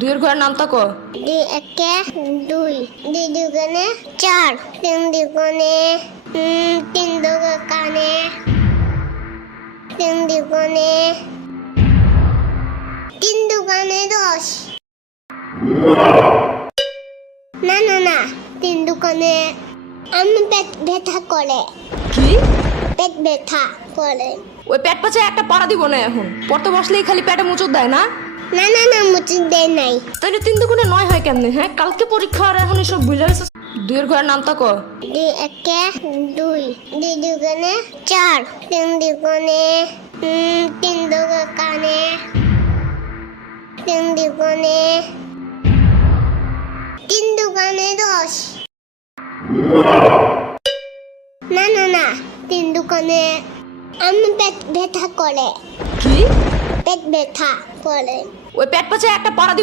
দুইয়ের ঘরের নাম তো কো। দুই একে দুই, দুই দুগুণে চার, তিন দুগুণে তিন দুগুণে তিন দুগুণে তিন দুগুণে 10। না না না, তিন দুগুণে আমি পেট ব্যথা করে, কি? পেট ব্যথা করে। ওই পেট পাচে একটা পাড়া দিব না এখন, পড়তে বসলেই খালি পেটে মুচুর দেয় না। না না না, মুচি দেয় নাই। তাইলে 3 দুগুণে 9 হয় কেমনে? হ্যাঁ, কালকে পরীক্ষা আর এখন এসব ভুলে গেছে। দুইয়ের ঘরের নাম তো কো। দুই একে দুই, দুই দুগুণে চার, তিন দুগুণে তিন দুগুণে তিন দুগুণে তিন দুগুণে 10। না না না, তিন দুগুণে আমি পেট ব্যথা করে, কি? পেট ব্যথা করে। ওই পেট পাচে একটা পাড়া